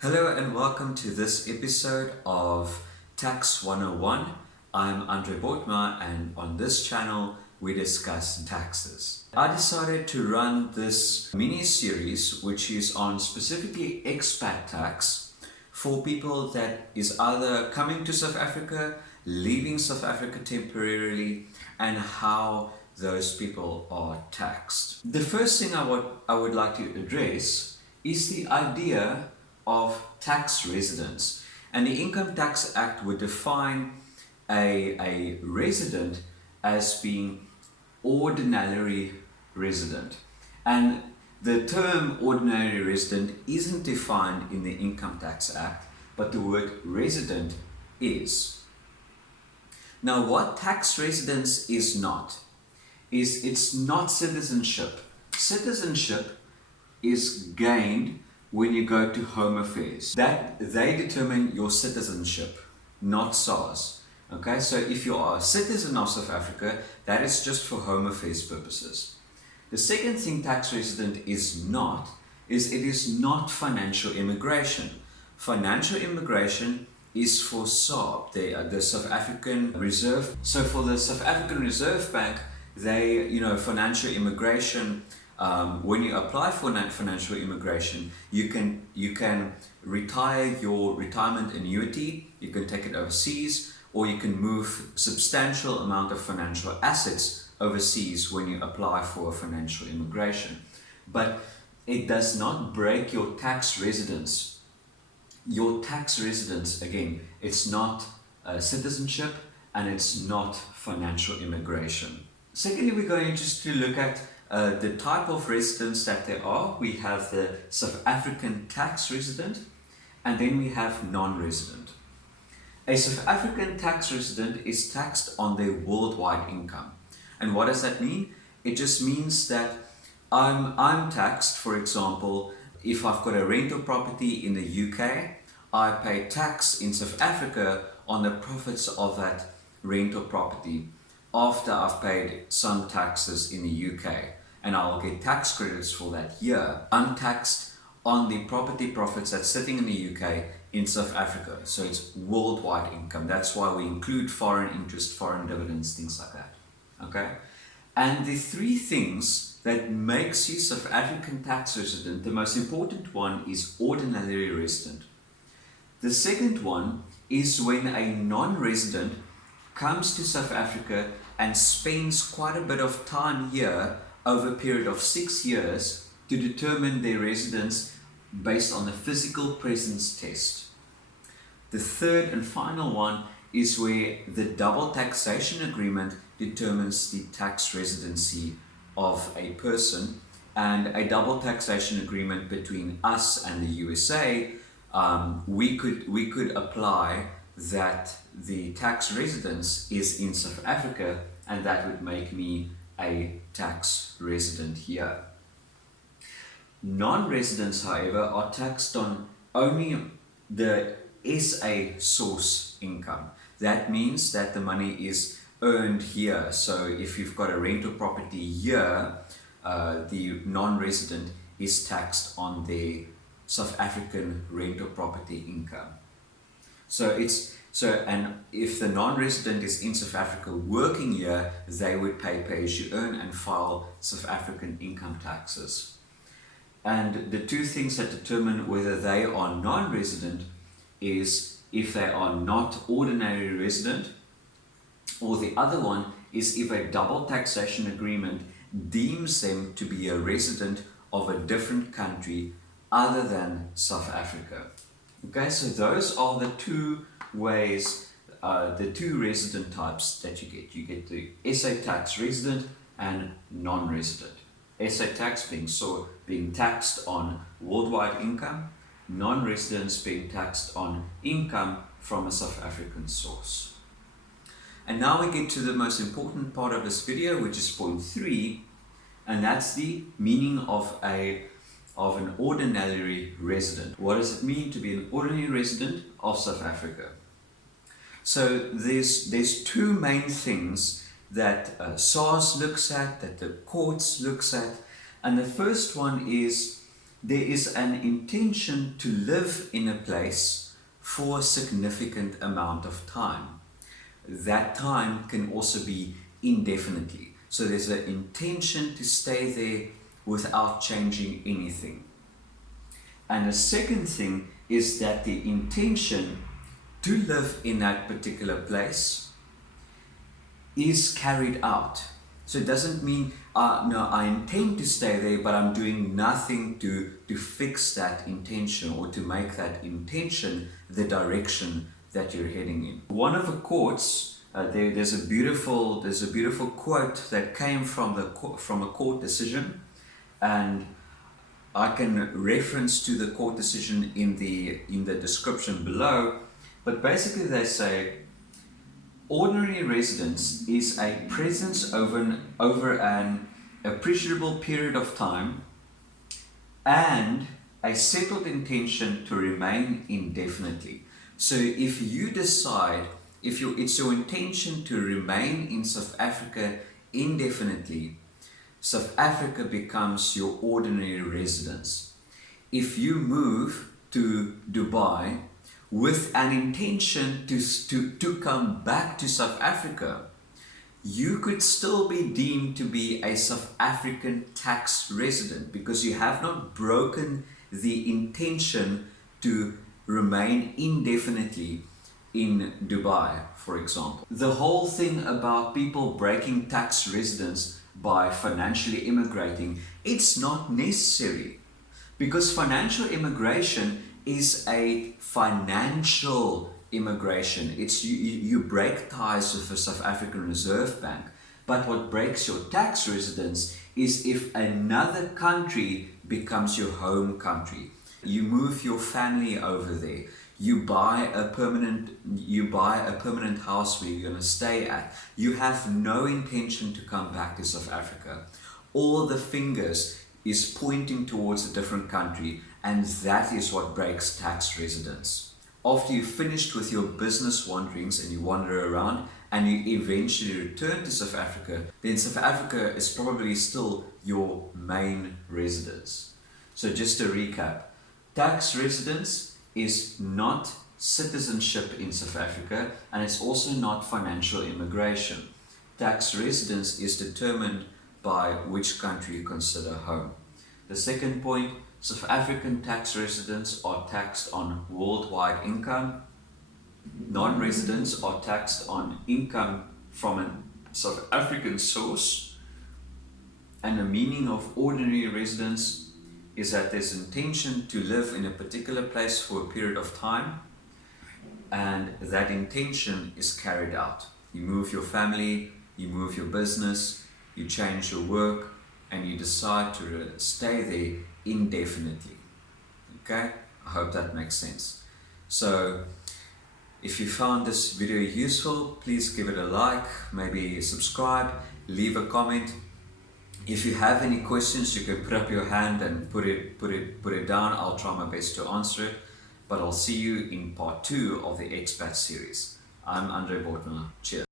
Hello and welcome to this episode of Tax 101. I'm Andre Bortma, and on this channel we discuss taxes. I decided to run this mini series which is on specifically expat tax for people that is either coming to South Africa, leaving South Africa temporarily, and how those people are taxed. The first thing I would like to address is the idea of tax residence. And the Income Tax Act would define a resident as being ordinary resident. And the term ordinary resident isn't defined in the Income Tax Act, but the word resident is. Now, what tax residence is not, is it's not citizenship. Citizenship is gained when you go to Home Affairs. That they determine your citizenship, not SARS. Okay, so if you are a citizen of South Africa, that is just for Home Affairs purposes. The second thing tax resident is not, is it is not financial immigration. Financial immigration is for SARB, the South African Reserve. So for the South African Reserve Bank, financial immigration, when you apply for financial immigration, you can retire your retirement annuity, you can take it overseas, or you can move substantial amount of financial assets overseas when you apply for financial immigration. But it does not break your tax residence. Your tax residence, again, it's not citizenship and it's not financial immigration. Secondly, we're going just to look at the type of residents that there are. We have the South African tax resident, and then we have non-resident. A South African tax resident is taxed on their worldwide income. And what does that mean? It just means that I'm taxed, for example, if I've got a rental property in the UK, I pay tax in South Africa on the profits of that rental property after I've paid some taxes in the UK. And I'll get tax credits for that year. I'm taxed on the property profits that's sitting in the UK in South Africa. So it's worldwide income. That's why we include foreign interest, foreign dividends, things like that. Okay? And the three things that makes you South African tax resident, the most important one is ordinary resident. The second one is when a non-resident comes to South Africa and spends quite a bit of time here over a period of 6 years to determine their residence based on the physical presence test. The third and final one is where the double taxation agreement determines the tax residency of a person, and a double taxation agreement between us and the USA, we could apply that the tax residence is in South Africa, and that would make me a tax resident here. Non-residents, however, are taxed on only the SA source income. That means that the money is earned here. So if you've got a rental property here, the non-resident is taxed on the South African rental property income. And if the non-resident is in South Africa working here, they would pay pay-as-you-earn and file South African income taxes. And the two things that determine whether they are non-resident is if they are not ordinary resident, or the other one is if a double taxation agreement deems them to be a resident of a different country other than South Africa. Okay, so those are the two ways, the two resident types that you get. You get the SA tax resident and non-resident. SA tax being taxed on worldwide income, non-residents being taxed on income from a South African source. And now we get to the most important part of this video, which is point 3, and that's the meaning of an ordinary resident. What does it mean to be an ordinary resident of South Africa? So there's two main things that SARS looks at, that the courts looks at, and the first one is there is an intention to live in a place for a significant amount of time. That time can also be indefinitely. So there's an intention to stay there without changing anything. And the second thing is that the intention to live in that particular place is carried out. So it doesn't mean, no, I intend to stay there, but I'm doing nothing to fix that intention or to make that intention the direction that you're heading in. One of the quotes, there's a beautiful quote that came from a court decision, and I can reference to the court decision in the description below. But basically they say, ordinary residence is a presence over an appreciable period of time and a settled intention to remain indefinitely. So if you decide, it's your intention to remain in South Africa indefinitely, South Africa becomes your ordinary residence. If you move to Dubai with an intention to come back to South Africa, you could still be deemed to be a South African tax resident because you have not broken the intention to remain indefinitely in Dubai, for example. The whole thing about people breaking tax residence by financially immigrating, it's not necessary, because financial immigration is a financial immigration. It's you break ties with the South African Reserve Bank. But what breaks your tax residence is if another country becomes your home country. You move your family over there. You buy a permanent house where you're going to stay at. You have no intention to come back to South Africa. All the fingers is pointing towards a different country, and that is what breaks tax residence. After you've finished with your business wanderings and you wander around and you eventually return to South Africa, then South Africa is probably still your main residence. So just to recap, tax residence is not citizenship in South Africa, and it's also not financial immigration. Tax residence is determined by which country you consider home. The second point, South African tax residents are taxed on worldwide income. Non-residents are taxed on income from a South African source. And the meaning of ordinary residence is that there's intention to live in a particular place for a period of time, and that intention is carried out. You move your family, you move your business, you change your work, and you decide to stay there indefinitely. Okay? I hope that makes sense. So if you found this video useful, please give it a like, maybe subscribe, leave a comment. If you have any questions, you can put up your hand and put it down. I'll try my best to answer it. But I'll see you in part 2 of the Expat series. I'm Andre Bortner. Cheers.